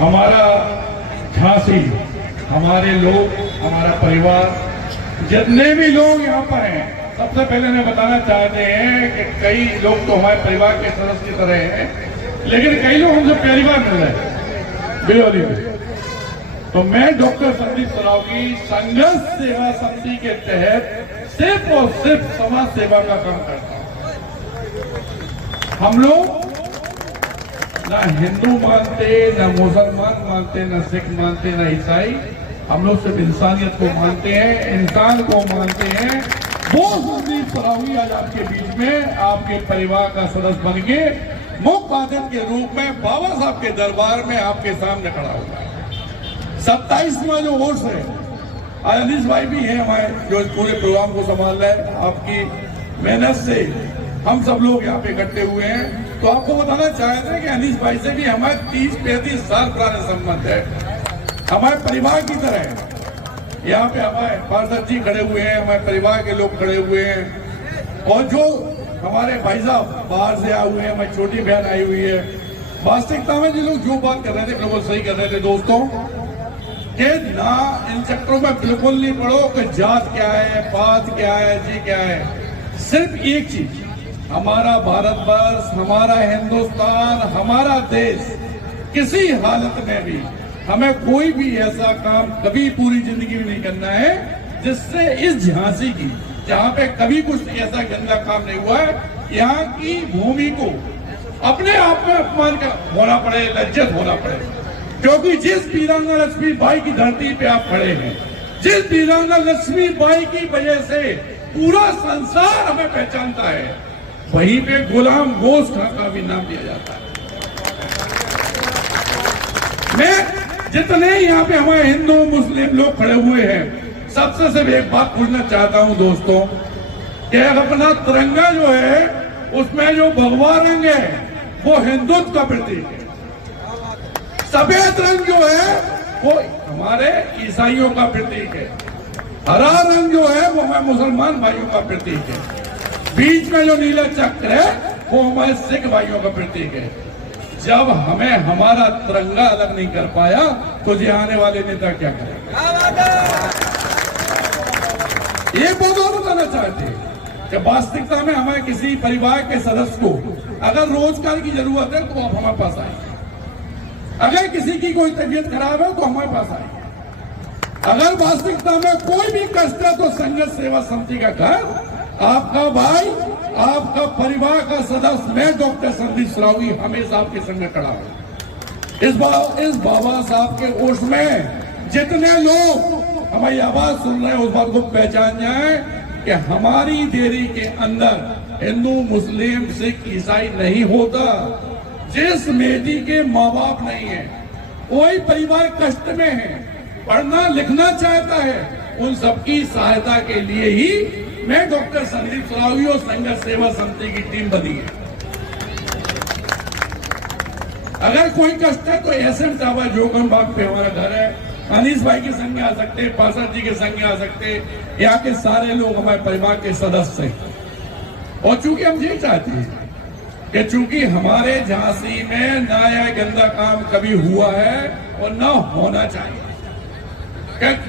हमारा झांसी, हमारे लोग, हमारा परिवार, जितने भी लोग यहाँ पर हैं, सबसे पहले मैं बताना चाहते हैं कि कई लोग तो हमारे परिवार के सदस्य की तरह हैं, लेकिन कई लोग हमसे पहली बार मिल रहे हैं बिरौली में। तो मैं डॉक्टर संदीप सरावगी संघर्ष सेवा समिति के तहत सिर्फ और सिर्फ समाज सेवा का काम करता हूं। हम लोग ना हिंदू मानते, ना मुसलमान मानते, ना सिख मानते, ना ईसाई, हम लोग सिर्फ इंसानियत को मानते हैं, इंसान को मानते हैं। वो संदीप सरावगी आज आपके बीच में आपके परिवार का सदस्य बन के मुख्य अतिथि के रूप में बाबा साहब के दरबार में आपके सामने खड़ा होगा। 27वां जो वर्ष है, अनिश भाई भी है हमारे जो पूरे प्रोग्राम को संभाल रहे हैं। आपकी मेहनत से हम सब लोग यहाँ पे इकट्ठे हुए हैं। तो आपको बताना चाहते हैं कि अनिश भाई से भी हमारे 30-35 साल पुराने संबंध है, हमारे परिवार की तरह है। यहाँ पे हमारे पार्षद जी खड़े हुए हैं, हमारे परिवार के लोग खड़े हुए हैं, और जो हमारे भाई साहब बाहर से आए हुए हैं, हमारी छोटी बहन आई हुई है। वास्तविकता में जो लोग जो बात कर रहे थे बिल्कुल सही कर रहे थे दोस्तों, कि ना इन चक्करों में बिल्कुल नहीं पड़ो कि जात क्या है, पात क्या है, जी क्या है। सिर्फ एक चीज, हमारा भारतवर्ष, हमारा हिंदुस्तान, हमारा देश, किसी हालत में भी हमें कोई भी ऐसा काम कभी पूरी जिंदगी में नहीं करना है जिससे इस झांसी की, जहाँ पे कभी कुछ ऐसा गंदा काम नहीं हुआ है, यहाँ की भूमि को अपने आप में अपमान का होना पड़े, लज्जत होना पड़े। क्योंकि जिस वीरांगना लक्ष्मीबाई की धरती पे आप खड़े हैं, जिस वीरांगना लक्ष्मीबाई की वजह से पूरा संसार हमें पहचानता है, वहीं पे गुलाम गोश्त का भी नाम दिया जाता है। मैं जितने यहाँ पे हमारे हिंदू मुस्लिम लोग खड़े हुए हैं, सबसे सिर्फ एक बात पूछना चाहता हूं दोस्तों, कि अपना तिरंगा जो है उसमें जो भगवा रंग है वो हिंदुत्व का प्रतीक है। सफेद रंग जो है वो हमारे ईसाइयों का प्रतीक है। हरा रंग जो है वो हमारे मुसलमान भाइयों का प्रतीक है। बीच में जो नीला चक्र है वो हमारे सिख भाइयों का प्रतीक है। जब हमें हमारा तिरंगा अलग नहीं कर पाया तो ये आने वाले नेता क्या करेंगे? ये बात और बताना चाहते हैं कि वास्तविकता में हमारे किसी परिवार के सदस्य को अगर रोजगार की जरूरत है तो आप हमारे पास आइए। अगर किसी की कोई तबीयत खराब है तो हमारे पास आइए। अगर वास्तविकता में कोई भी कष्ट है तो संघर्ष सेवा समिति का घर, आपका भाई, आपका परिवार का सदस्य, मैं डॉक्टर संदीप सरावगी हमेशा आपके संग खड़ा हूं। इस बाबा साहब के ओर में जितने लोग हमारी आवाज सुन रहे हैं उस बात को पहचान जाए कि हमारी देरी के अंदर हिंदू, मुस्लिम, सिख, ईसाई नहीं होता। जिस बेटी के माँ बाप नहीं है, कोई परिवार कष्ट में है, पढ़ना लिखना चाहता है, उन सबकी सहायता के लिए ही मैं डॉक्टर संदीप सरावगी और संघर्ष सेवा समिति की टीम बनी है। अगर कोई कष्ट है तो एसएम टावर जोगम बाग पे हमारा घर है, अनिश भाई के संग आ सकते, पार्षद जी के संग आ सकते, यहाँ के सारे लोग हमारे परिवार के सदस्य हैं। और चूंकि हम ये चाहते हैं कि चूंकि हमारे झांसी में ना यह गंदा काम कभी हुआ है और ना होना चाहिए,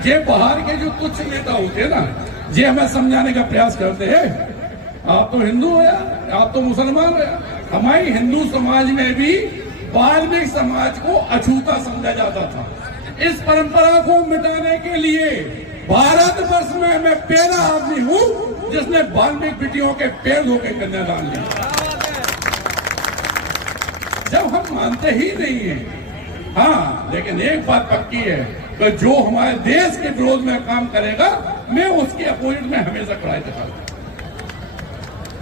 ये बाहर के जो कुछ नेता होते हैं ना, ये हमें समझाने का प्रयास करते हैं, आप तो हिंदू हो यार, आप तो मुसलमान हो यार। हमारे हिंदू समाज में भी वाल्मीकि समाज को अछूता समझा जाता था। इस परंपरा को मिटाने के लिए भारतवर्ष में मैं पहला आदमी हूं जिसने वाल्मीकि बेटियों के पैर धो के कन्यादान लिया। जब हम मानते ही नहीं है, हाँ, लेकिन एक बात पक्की है कि जो हमारे देश के विरोध में काम करेगा, मैं उसके अपोजिट में हमेशा खड़ा दिखाऊंगा।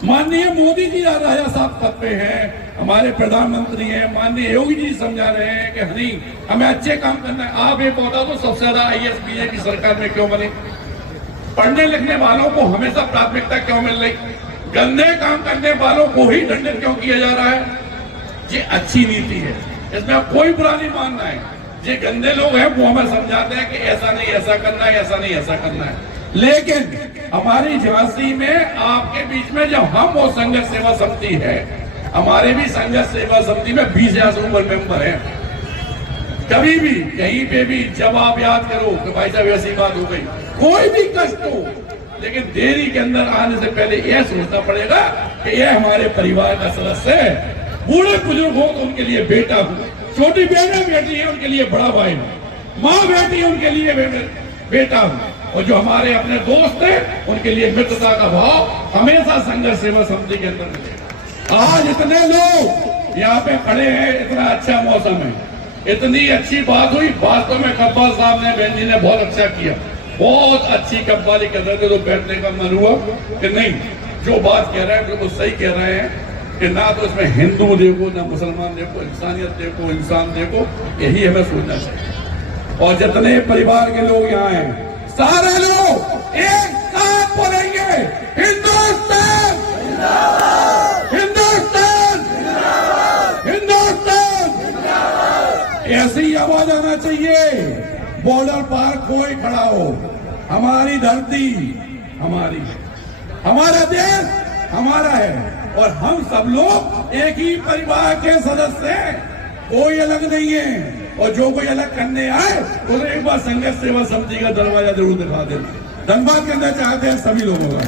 माननीय मोदी जी राजा साहब पद पे हैं, हमारे प्रधानमंत्री हैं, माननीय योगी जी समझा रहे हैं कि नहीं, हमें अच्छे काम करना है। आप ये बता दो सबसे ज्यादा आईएएस बीजेपी की सरकार में क्यों बने? पढ़ने लिखने वालों को हमेशा प्राथमिकता क्यों मिल रही? गंदे काम करने वालों को ही दंडित क्यों किया जा रहा है? ये अच्छी नीति है, इसमें कोई बुरा नहीं मानना है। ये गंदे लोग हैं वो हमें समझाते हैं कि ऐसा नहीं ऐसा करना है, ऐसा नहीं ऐसा करना है। लेकिन हमारी झांसी में आपके बीच में जब हम वो संघर्ष सेवा समिति है, हमारे भी संघर्ष सेवा समिति में 20,000 से ऊपर मेंबर हैं। कभी भी कहीं पे भी जब आप याद करो कि भाई साहब ऐसी बात हो गई, कोई भी कष्ट हो, लेकिन देरी के अंदर आने से पहले यह सोचना पड़ेगा कि यह हमारे परिवार का सदस्य है। बूढ़े बुजुर्ग हो तो उनके लिए बेटा हो, छोटी बहनें बेटी है उनके लिए बड़ा भाई हो, माँ बेटी है उनके लिए बेटा हो, और जो हमारे अपने दोस्त हैं उनके लिए मित्रता का भाव हमेशा संघर्ष सेवा समिति के अंदर मिलेगा। आज इतने लोग यहाँ पे खड़े हैं, इतना अच्छा मौसम है, इतनी अच्छी बात हुई। वास्तव में कब्बाल साहब ने, बहन जी ने बहुत अच्छा किया, बहुत अच्छी कब्बाली कर रहे थे, तो बैठने का मन हुआ कि नहीं, जो बात कह रहे हैं बिल्कुल सही कह रहे हैं कि ना तो इसमें हिंदू देखो ना मुसलमान देखो, इंसानियत देखो, इंसान देखो, यही हमें सोचना चाहिए। और जितने परिवार के लोग यहाँ हैं, सारे लोग एक साथ बोलेंगे, हिंदुस्तान हिंदुस्तान हिंदुस्तान। ऐसी आवाज आना चाहिए। बॉर्डर पार कोई खड़ा हो, हमारी धरती हमारी है, हमारा देश हमारा है, और हम सब लोग एक ही परिवार के सदस्य हैं, कोई अलग नहीं है। और जो कोई अलग करने आए उन्हें एक बार संघर्ष सेवा समिति का दरवाजा जरूर दिखा देना। धन्यवाद करना चाहते हैं सभी लोगों का।